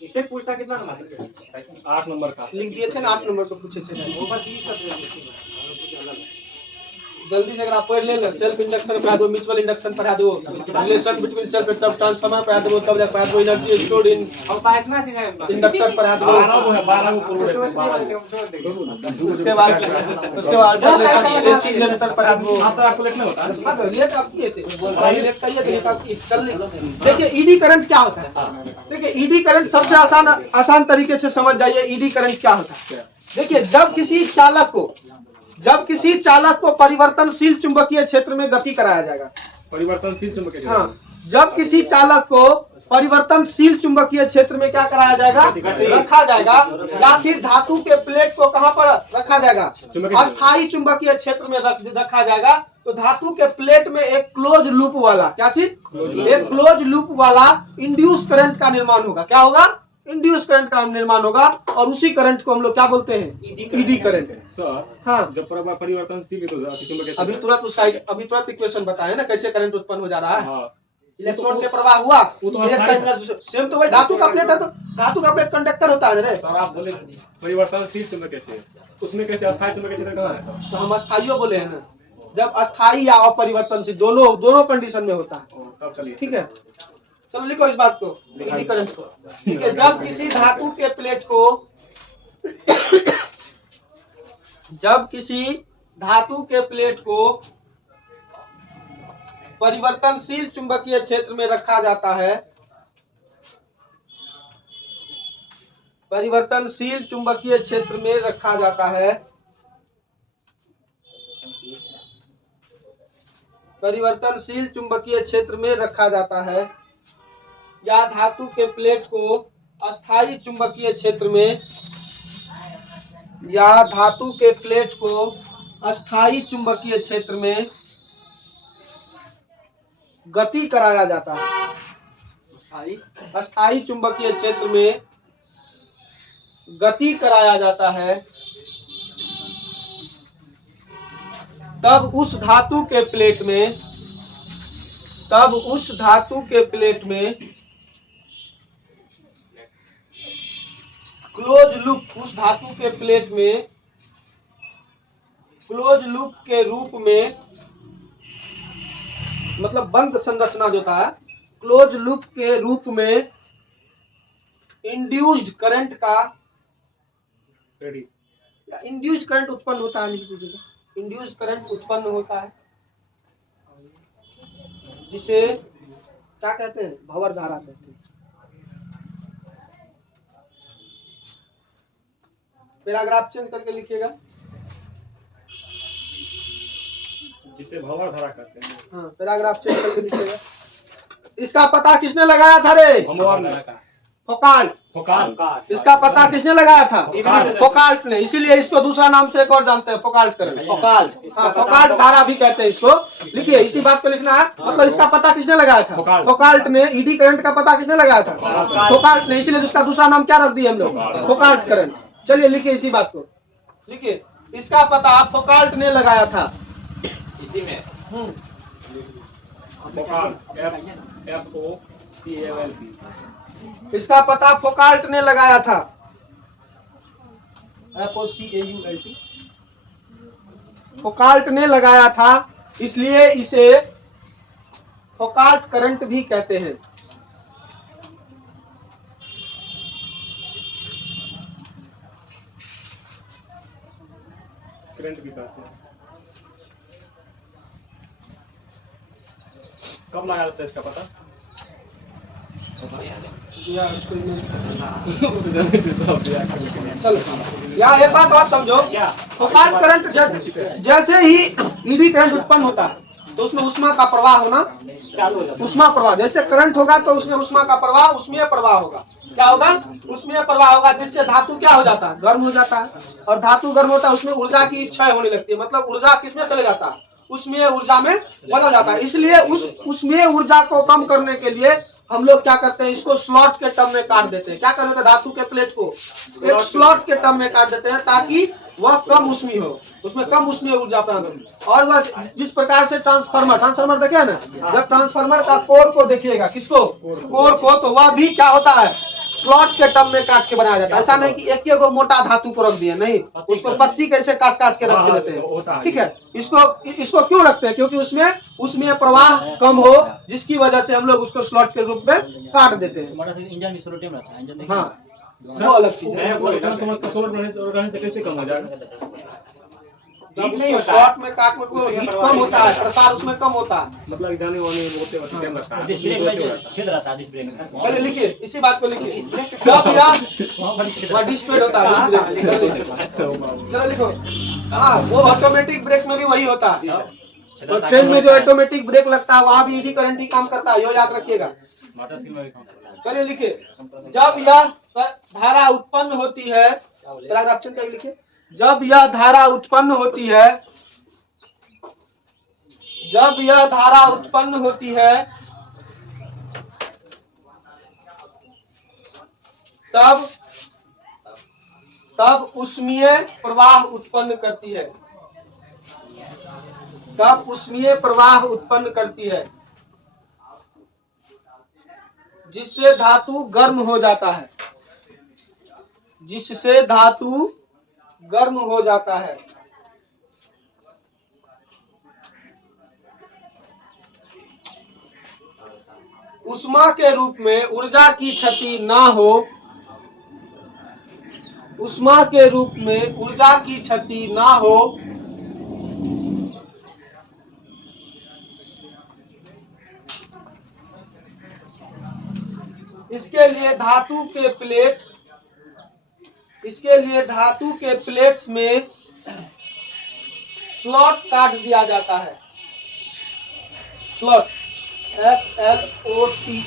इससे पूछता कितना नंबर? 8 नंबर का लिख दिए थे ना, 8 नंबर को पूछे थे। ओवर 30 सब जल्दी से अगर आप पढ़ लेना, सेल्फ इंडक्शन पढ़ा दो, म्यूचुअल इंडक्शन पढ़ा दो, relation between self and transformer पढ़ा दो, तब जाकर पढ़ा दो एनर्जी स्टोर्ड इन अब बैठना चाहिए इंडक्टर पढ़ा दो। 12 को पूर्ण है 12 उसके बाद अल्टरनेशन एसी जनरेटर पढ़ा दो। आपका आपको लिखना होता है। हाँ तो लेट आप किए थे, लेट का ये लेट आप चल। देखिए ईडी करंट क्या होता है? देखिए ईडी करंट सबसे आसान तरीके से समझ जाइए ईडी करंट क्या होता है। देखिए जब किसी चालक को परिवर्तनशील चुंबकीय क्षेत्र में गति कराया जाएगा, परिवर्तनशील चुंबकीय क्षेत्र। हाँ, जब किसी चालक को परिवर्तनशील चुंबकीय क्षेत्र में क्या कराया जाएगा, रखा जाएगा, या फिर धातु के प्लेट को कहां पर रखा जाएगा, अस्थायी चुंबकीय क्षेत्र में रखा जाएगा, तो धातु के प्लेट में एक क्लोज लूप वाला क्या चीज, एक क्लोज लूप वाला इंड्यूस करंट का निर्माण होगा। क्या होगा? इंड्यूस करंट का निर्माण होगा, और उसी करंट को हम लोग क्या बोलते हैं? Eddy current. सर हाँ, जब परिवर्तनशील चुंबकीय अभी तुरंत इक्वेशन बताया ना कैसे करंट उत्पन्न हो जा रहा है। हाँ, इलेक्ट्रॉन के प्रवाह हुआ, वो तो एक टर्मिनल सेम, तो भाई धातु का प्लेट है, तो धातु का प्लेट कंडक्टर होता है रे। सर आप बोले परिवर्तनशील चुंबकीय क्षेत्र, उसमें कैसे अस्थायी चुंबकीय क्षेत्र कहाँ है सर? तो हम अस्थायी बोले हैं ना, जब अस्थायी या अपरिवर्तनशील दोनों कंडीशन में होता है। तब चलिए ठीक है, चलो लिखो इस बात को, ईडी करंट को। ठीक है, जब किसी धातु के प्लेट को जब किसी धातु के प्लेट को परिवर्तनशील चुंबकीय क्षेत्र में रखा जाता है, परिवर्तनशील चुंबकीय क्षेत्र में रखा जाता है, परिवर्तनशील चुंबकीय क्षेत्र में रखा जाता है, या धातु के प्लेट को अस्थायी चुंबकीय क्षेत्र में, या धातु के प्लेट को अस्थायी चुंबकीय क्षेत्र में गति कराया जाता है, अस्थायी चुंबकीय क्षेत्र में गति कराया जाता है, तब उस धातु के प्लेट में क्लोज लूप, उस धातु के प्लेट में क्लोज लूप के रूप में, मतलब बंद संरचना जो था, क्लोज लूप के रूप में इंड्यूस्ड करंट का, इंड्यूस्ड करंट उत्पन्न होता है, इंड्यूस्ड करंट उत्पन्न होता है, जिसे क्या कहते हैं? भंवर धारा कहते हैं। पैराग्राफ चेंज करके लिखिएगा, जिसे भंवर धारा कहते हैं। हाँ, पैराग्राफ चेंज करके लिखिएगा। इसका पता किसने लगाया था रे? फोकाल्ट। फोकाल्ट। इसका पता किसने लगाया था? फोकाल्ट ने। इसीलिए इसको दूसरा नाम से एक और जानते हैं, फोकाल्ट करंट। फोकाल्ट, हाँ, फोकाल्ट धारा भी कहते हैं इसको। लिखिए, इसी बात को लिखना है। मतलब इसका पता किसने लगाया था? फोकाल्ट ने। ईडी करंट का पता किसने लगाया था? फोकाल्ट ने। इसीलिए उसका दूसरा नाम क्या रख दिए हम लोग? फोकाल्ट करंट। चलिए लिखिए इसी बात को, लिखिए, इसका पता फोकाल्ट ने लगाया था। इसी में इसका पता फोकाल्ट ने लगाया था, FOCAULT, फोकाल्ट ने लगाया था, इसलिए इसे फोकाल्ट करंट भी कहते हैं। करंट भी कहते हैं। कब लगाया उससे इसका पता? चलो, या एक बात और समझो, फोकाल्ट करंट जैसे ही ईडी करंट उत्पन्न होता है तो उसमें उष्मा का प्रवाह होना चालू हो जाता है। उष्मा प्रवाह, जैसे करंट होगा तो उसमें उष्मा का प्रवाह, उष्मीय प्रवाह होगा। क्या होगा? उष्मीय प्रवाह होगा, जिससे धातु क्या हो जाता है? गर्म हो जाता है। और धातु गर्म होता है, उसमें ऊर्जा की क्षय होने लगती है, मतलब ऊर्जा किसमें चले जाता है? उष्मीय ऊर्जा में बदल जाता है। इसलिए उस उष्मीय ऊर्जा को कम करने के लिए हम लोग क्या करते हैं? इसको स्लॉट के टर्म में काट देते हैं। क्या कर देते हैं? धातु के प्लेट को एक स्लॉट के टर्म में काट देते हैं, ताकि वह कम उष्मीय हो, उसमें कम उष्मीय ऊर्जा प्राप्त हो। और वह जिस प्रकार से ट्रांसफार्मर देखिए ना, जब ट्रांसफार्मर का कोर को देखिएगा, किसको? कोर को, तो वह भी क्या होता है? स्लॉट के टर्म में काट के बनाया जाता है। ऐसा नहीं कि एक एक मोटा धातु को रख दिया, नहीं, उसको पत्ती कैसे काट काट के रख देते हैं। ठीक है, इसको क्यों रखते हैं? क्योंकि उसमें प्रवाह कम हो, जिसकी वजह से हम लोग उसको स्लॉट के रूप में काट देते हैं। इंजन में स्लो टाइम रहता है, इंजन हाँ, वो अलग चीज है। मैं बोल रहा हूं तो सोलर रहने से कैसे कम हो जाएगा? जब उसको शॉर्ट में काट में वो हीट कम होता है, प्रसार उसमें कम होता है। मतलब जाने वाने होते वक्त टाइम लगता है। डिस्क ब्रेक में छेद रहता है, डिस्क ब्रेक में। चलिए लिखिए, इसी बात को लिखिए। जब यह डिस्प्लेड होता है, चलो लिखो। हाँ, वो ऑटोमेटिक ब्रेक में भी वही होता है। तो ट्रेन में जो ऑटोमेटिक ब्रेक लगता है वहाँ भी ईडी करंट ही काम करता है, यो याद रखिएगा। चलिए लिखिए, जब यह धारा उत्पन्न होती है, पैराग्राफ चेंज करके लिखिए। जब यह धारा उत्पन्न होती है, जब यह धारा उत्पन्न होती है, तब ऊष्मीय प्रवाह उत्पन्न करती है। तब ऊष्मीय प्रवाह उत्पन्न करती है, जिससे धातु गर्म हो जाता है। जिससे धातु गर्म हो जाता है। ऊष्मा के रूप में ऊर्जा की क्षति ना हो, ऊष्मा के रूप में ऊर्जा की क्षति ना हो, इसके लिए धातु के प्लेट्स में स्लॉट काट दिया जाता है। स्लॉट, SLOTS,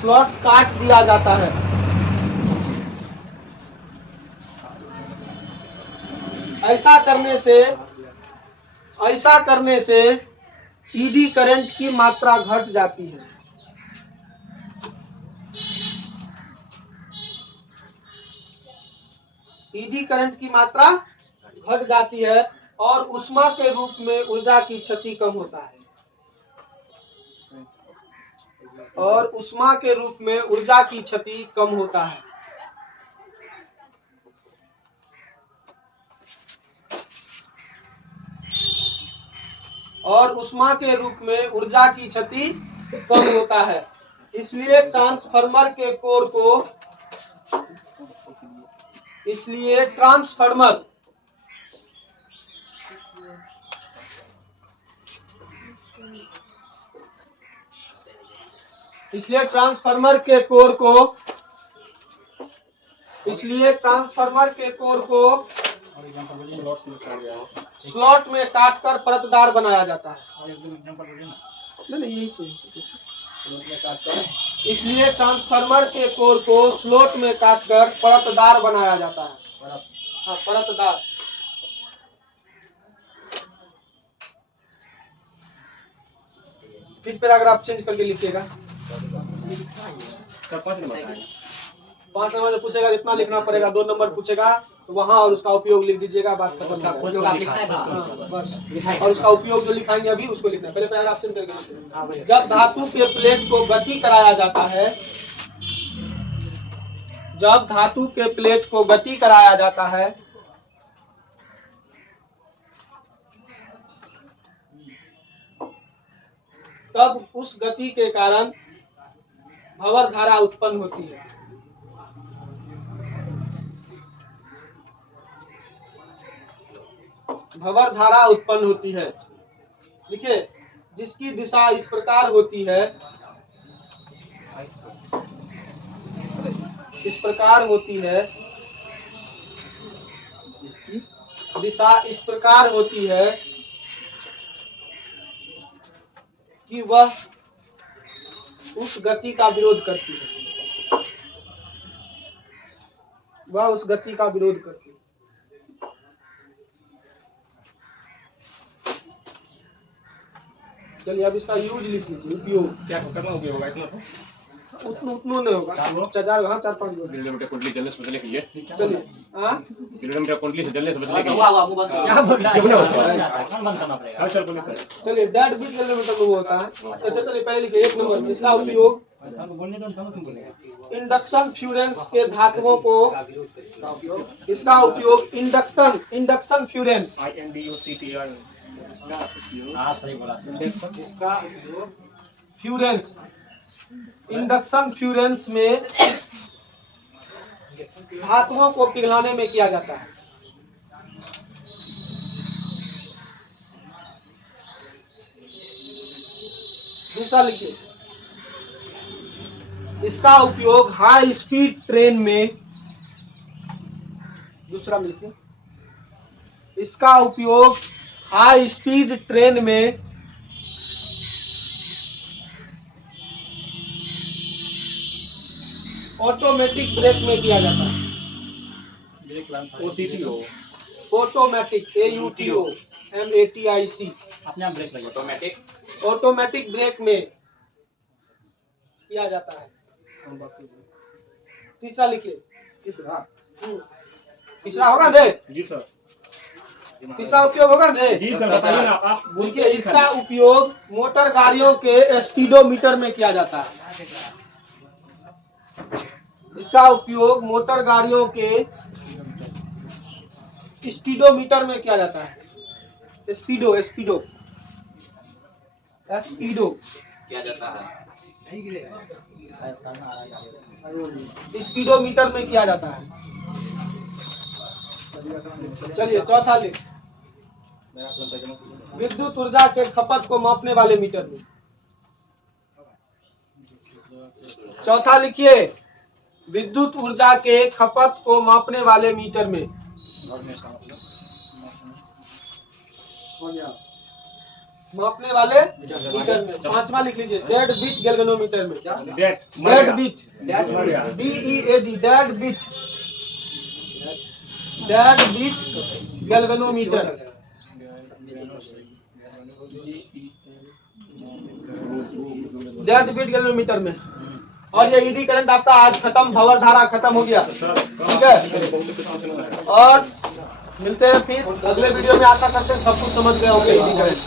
स्लॉट्स काट दिया जाता है। ऐसा करने से ईडी करंट की मात्रा घट जाती है। ईडी करंट की मात्रा घट जाती है और ऊष्मा के रूप में ऊर्जा की क्षति कम होता है। और ऊष्मा के रूप में ऊर्जा की क्षति कम होता है। और ऊष्मा के रूप में ऊर्जा की क्षति कम होता है। इसलिए ट्रांसफार्मर के कोर को इसलिए ट्रांसफार्मर के कोर को स्लॉट में काटकर परतदार बनाया जाता है। नहीं, यही चाहिए। इसलिए ट्रांसफार्मर के कोर को स्लॉट में काटकर परतदार बनाया जाता है। हाँ, परतदार। फिर पैराग्राफ चेंज करके लिखिएगा। 5 नंबर में पूछेगा, जितना लिखना पड़ेगा। 2 नंबर पूछेगा तो वहाँ और उसका उपयोग लिख दीजिएगा। बात खत्म। और उसका उपयोग जो लिखाएंगे अभी उसको लिखना। पहले पैराग्राफ चेंज करके। जब धातु के प्लेट को गति कराया जाता है, जब धातु के प्लेट को गति कराया जाता है, तब उस गति के कारण भंवर धारा उत्पन्न होती है। भंवर धारा उत्पन्न होती है। देखिए, जिसकी दिशा इस प्रकार होती है, इस प्रकार होती है, जिसकी दिशा इस प्रकार होती है कि वह उस गति का विरोध करती है। वह उस गति का विरोध करती है। चलिए अब इसका यूज लिख लीजिए। उपयोग क्या करना उपयोग होगा? इतना तो उतना नहीं होगा। 4-5 किलोमीटर कुंडली जलने से बचने के लिए। चलिए, हाँ, किलोमीटर कुंडली से जलने से बचने के लिए। क्या बोल रहा है? बंद करना पड़ेगा। हाँ सर, बोलिए सर। चलिए 1.5 किलोमीटर में वो होता है। चलिए पहले लिखिए 1 नंबर। इसका उपयोग बोलने दो तुम बोलेगा। इंडक्शन फ्यूरेंस के धातुओं को इसका उपयोग इंडक्शन फ्यूरेंस INDUCTR हाँ सही बोला। इसका उपयोग फ्यूरेंस इंडक्शन फ्यूरेंस में धातुओं को पिघलाने में किया जाता है। दूसरा लिखिए, इसका उपयोग हाई स्पीड ट्रेन में, दूसरा में लिखिए, इसका उपयोग हाई स्पीड ट्रेन में ऑटोमेटिक ब्रेक में किया जाता है। OCTO ऑटोमेटिक AUTO MATIC अपने आप ब्रेक लगे। ऑटोमेटिक ऑटोमेटिक ब्रेक में किया जाता है। तीसरा लिखिए, तीसरा होगा ने? जी सर। तीसरा उपयोग होगा ने? जी सर बताइए ना आप देखिए, इसका उपयोग मोटर गाड़ियों के स्पीडोमीटर में किया जाता है। इसका उपयोग मोटर गाड़ियों के स्पीडोमीटर में किया जाता है। स्पीडो स्पीडो स्पीडो किया जाता है। स्पीडोमीटर में किया जाता है। चलिए चौथा लिख, विद्युत ऊर्जा के खपत को मापने वाले मीटर में। चौथा लिखिए, विद्युत ऊर्जा के खपत को मापने वाले मीटर में। मापने वाले मीटर में। पांचवा लिख लीजिए, डेड बीट गैल्वेनोमीटर में। Dead beat DEAD dead beat galvanometer. Dead beat galvanometer में। और ये ईडी करंट आपका आज खत्म, भंवर धारा खत्म हो गया, ठीक है। और मिलते हैं फिर अगले वीडियो में। आशा करते हैं सब कुछ समझ गए होंगे ईडी करंट।